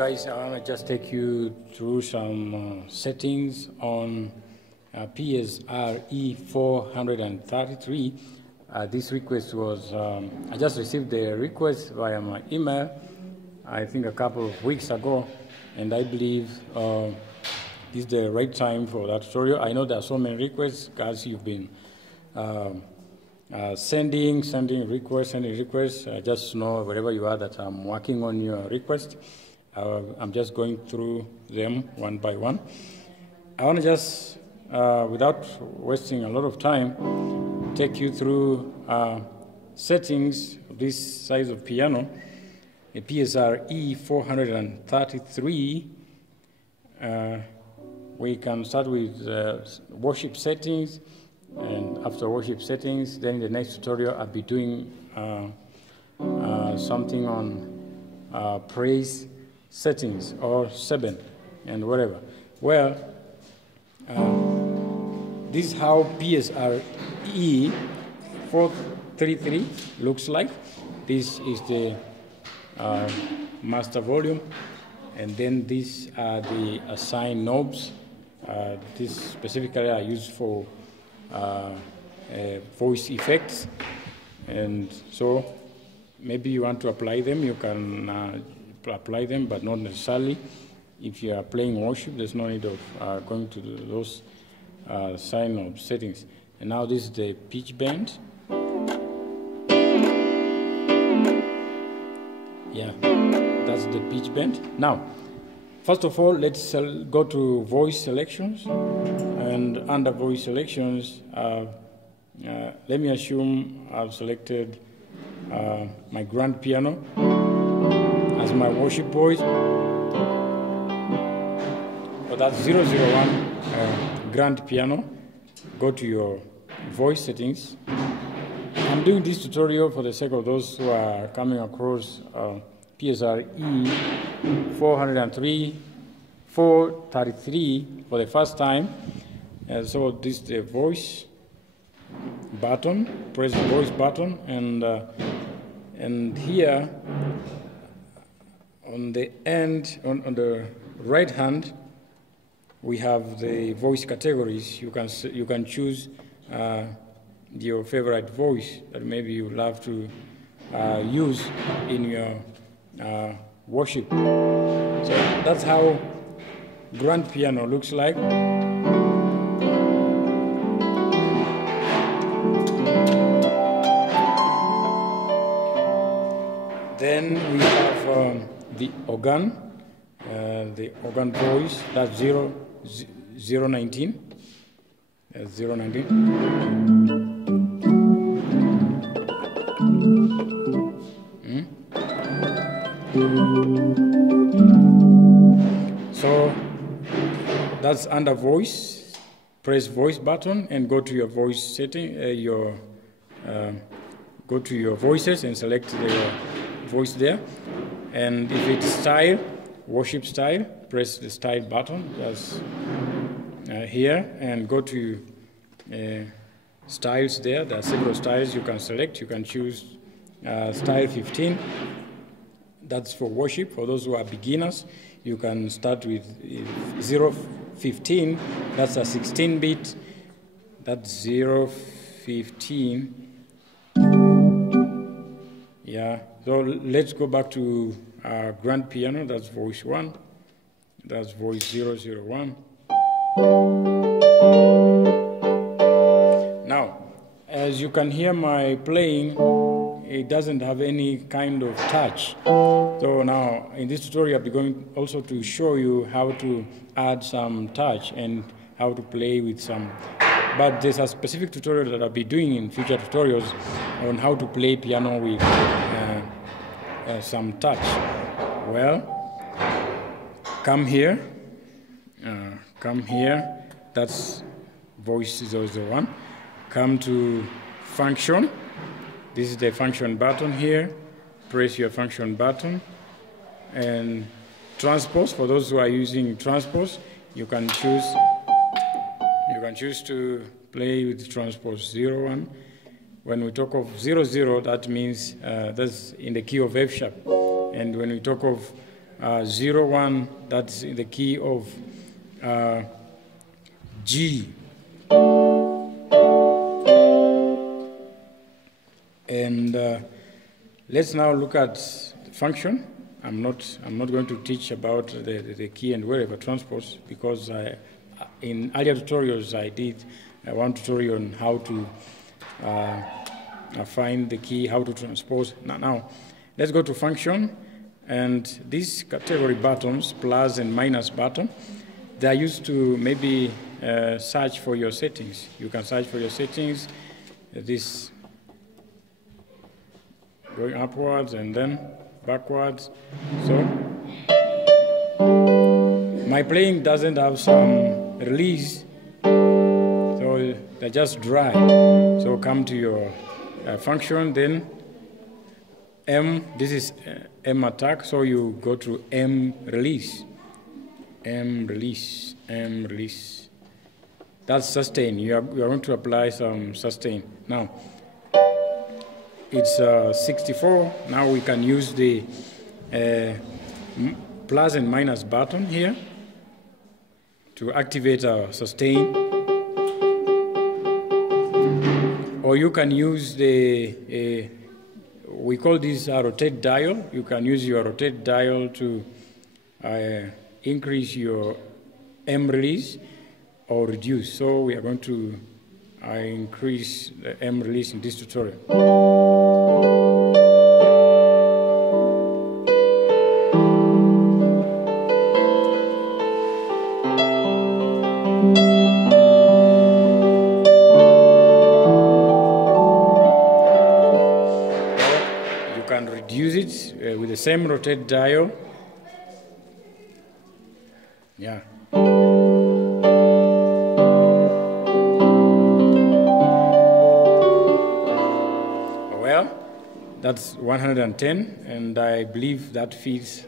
guys, I want to just take you through some settings on Psre 433. This request was, I just received the request via my email, I think a couple of weeks ago, and I believe this is the right time for that tutorial. I know there are so many requests, guys, you've been sending requests. Just know wherever you are that I'm working on your request. I'm just going through them one by one. I want to just, without wasting a lot of time, take you through settings of this size of piano, a Psre 433. We can start with worship settings, and after worship settings, then in the next tutorial I'll be doing something on praise settings or 7 and whatever. Well, this is how Psre 433 looks like. This is the master volume, and then these are the assigned knobs. This specifically are used for voice effects, and so maybe you want to apply them, you can apply them, but not necessarily. If you are playing worship, there's no need of going to those sign of settings. And now this is the pitch bend. Yeah, that's the pitch bend. Now, first of all, let's go to voice selections. And under voice selections, let me assume I've selected my grand piano as my worship voice. So that's 001 grand piano. Go to your voice settings. I'm doing this tutorial for the sake of those who are coming across Psre 433 for the first time. So this is the voice button. Press the voice button, and here on the end, on the right hand, we have the voice categories. You can choose your favorite voice that maybe you love to use in your worship. So that's how grand piano looks like. Then we have the organ voice. That's 019. That's 019. So that's under voice. Press voice button and go to your voice setting. Go to your voices and select the voice there. And if it's style, worship style, press the style button. That's here, and go to styles there. There are several styles you can select. You can choose style 15. That's for worship. For those who are beginners, you can start with 015. That's a 16-bit. That's 015. Yeah. So let's go back to grand piano. That's voice 1. That's voice 001. Now, as you can hear my playing, it doesn't have any kind of touch. So now, in this tutorial, I'll be going also to show you how to add some touch and how to play with some. But there's a specific tutorial that I'll be doing in future tutorials on how to play piano with some touch. Well, come here. That's voice 001. Come to function. This is the function button here. Press your function button. And transpose, for those who are using transpose, you can choose to play with transpose 01. When we talk of 00, that means that's in the key of F sharp. And when we talk of 0, 1, that's the key of G. And let's now look at the function. I'm not going to teach about the key and wherever transpose, because in earlier tutorials I did one tutorial on how to find the key, how to transpose. Now let's go to function, and these category buttons, plus and minus button, they are used to maybe search for your settings. You can search for your settings, this going upwards and then backwards. So my playing doesn't have some release, so they're just dry. So come to your function, then M, this is M attack, so you go to M release. M release, M release. That's sustain. You are going to apply some sustain. Now, it's 64. Now we can use the plus and minus button here to activate our sustain. Or you can use the, we call this a rotate dial. You can use your rotate dial to increase your M release or reduce. So we are going to increase the M release in this tutorial. You can reduce it with the same rotate dial. Yeah. Well, that's 110, and I believe that fits.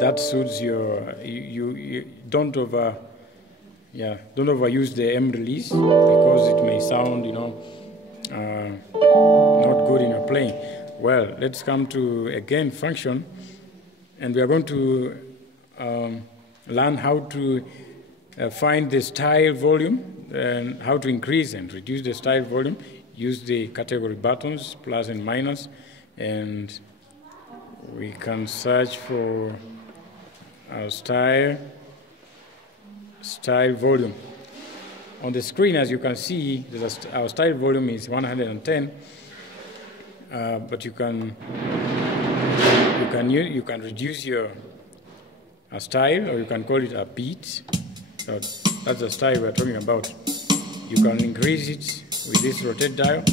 That suits your. You don't overuse the M release, because it may sound, not good in your playing. Well, let's come to again function, and we are going to learn how to find the style volume and how to increase and reduce the style volume. Use the category buttons, plus and minus, and we can search for our style volume. On the screen, as you can see, our style volume is 110, but you can reduce your style, or you can call it a beat. So that's the style we're talking about. You can increase it with this rotate dial.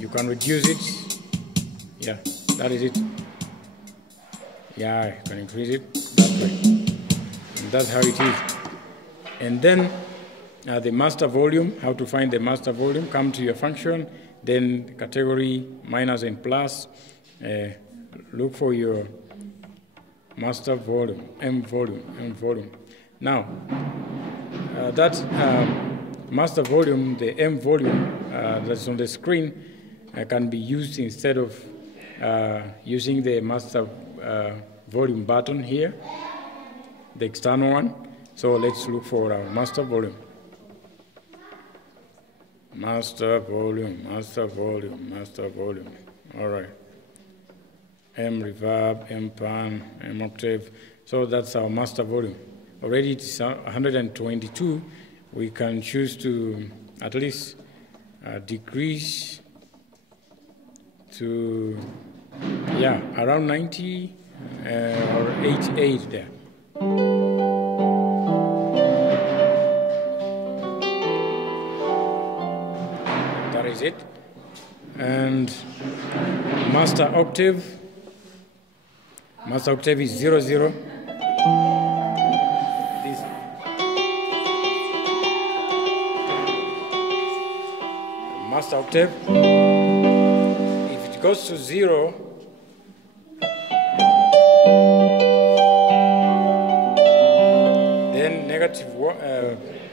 You can reduce it. Yeah, that is it. Yeah, you can increase it that way. And that's how it is. And then the master volume, how to find the master volume. Come to your function, then category minus and plus. Look for your master volume, M volume. Now, that master volume, the M volume that's on the screen, can be used instead of using the master volume button here, the external one. So let's look for our master volume. Master volume. All right. M reverb, M pan, M octave. So that's our master volume. Already it's 122. We can choose to at least decrease to, around 90 or 88 there. That is it. And master octave is 0, 0. Master octave, if it goes to 0, then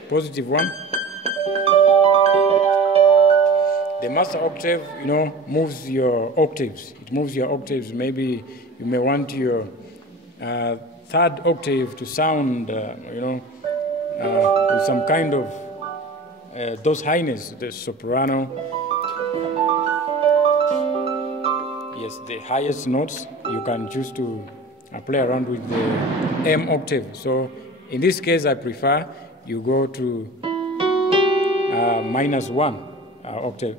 positive 1. The master octave, moves your octaves. It moves your octaves. Maybe you may want your third octave to sound, with some kind of those highness, the soprano. Yes, the highest notes, you can choose to play around with the M octave. So in this case, I prefer you go to -1 octave.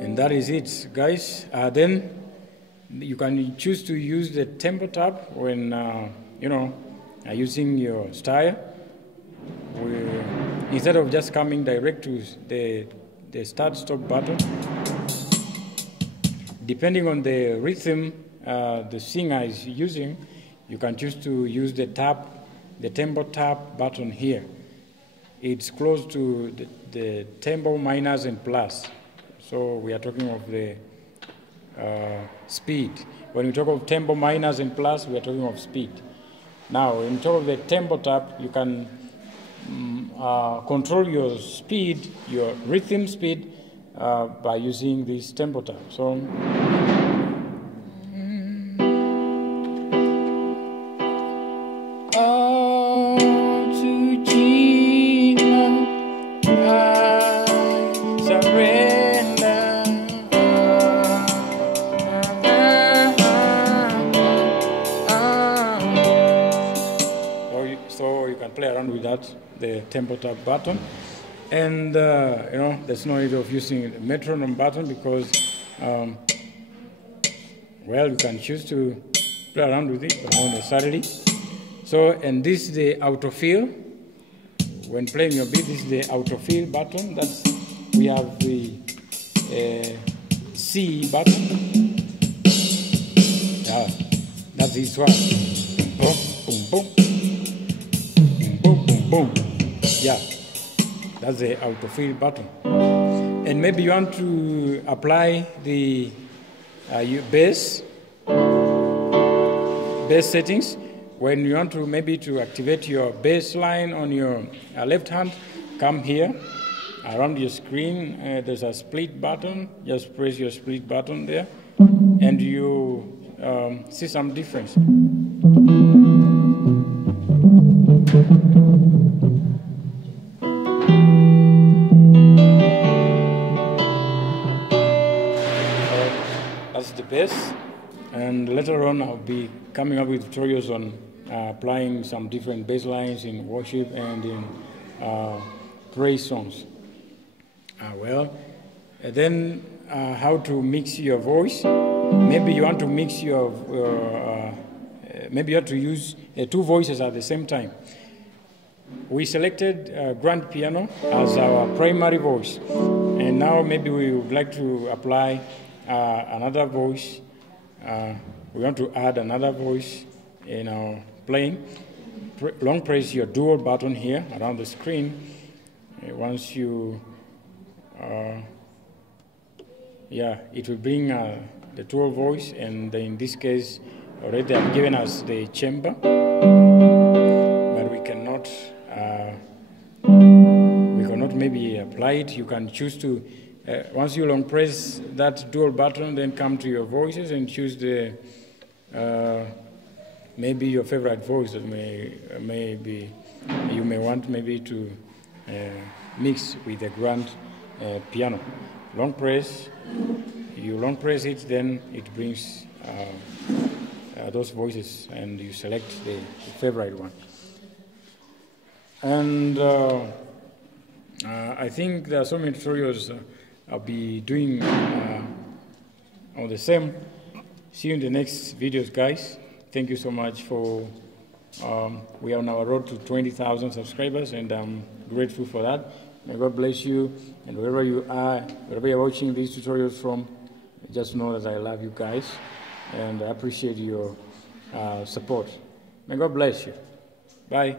And that is it, guys. Then you can choose to use the tempo tab when using your style. Instead of just coming direct to the start-stop button, depending on the rhythm the singer is using, you can choose to use the tempo tab button here. It's close to the tempo minus and plus. So we are talking of the speed. When we talk of tempo minus and plus, we are talking of speed. Now, when we talk of the tempo tab, you can control your speed, your rhythm speed, by using this tempo tab. So, to Jesus I surrender. So you can play around with that, the tempo tab button. And, there's no need of using the metronome button because, you can choose to play around with it, but not necessarily. So, and this is the autofill. When playing your beat, this is the autofill button. We have the C button. That's this one. Boom, boom, boom. Boom, boom, boom. Yeah. That's the autofill button. And maybe you want to apply the bass settings. When you want to to activate your bass line on your left hand, come here. Around your screen, there's a split button. Just press your split button there, and you see some difference. That's the bass, and later on I'll be coming up with tutorials on applying some different bass lines in worship and in praise songs. Then how to mix your voice. Maybe you want to mix maybe you have to use two voices at the same time. We selected grand piano as our primary voice, and now maybe we would like to apply another voice. We want to add another voice in our playing. Long press your dual button here around the screen. Once you, it will bring the dual voice, and in this case, already they have given us the chamber, but we cannot maybe apply it. You can choose to, once you long press that dual button, then come to your voices and choose the maybe your favorite voice that you may want maybe to mix with the grand piano. Long press, you long press it, then it brings those voices, and you select the favorite one. And I think there are so many tutorials I'll be doing on the same. See you in the next videos, guys. Thank you so much for, we are on our road to 20,000 subscribers, and I'm grateful for that. May God bless you, and wherever you are, wherever you're watching these tutorials from, just know that I love you guys, and I appreciate your support. May God bless you. Bye.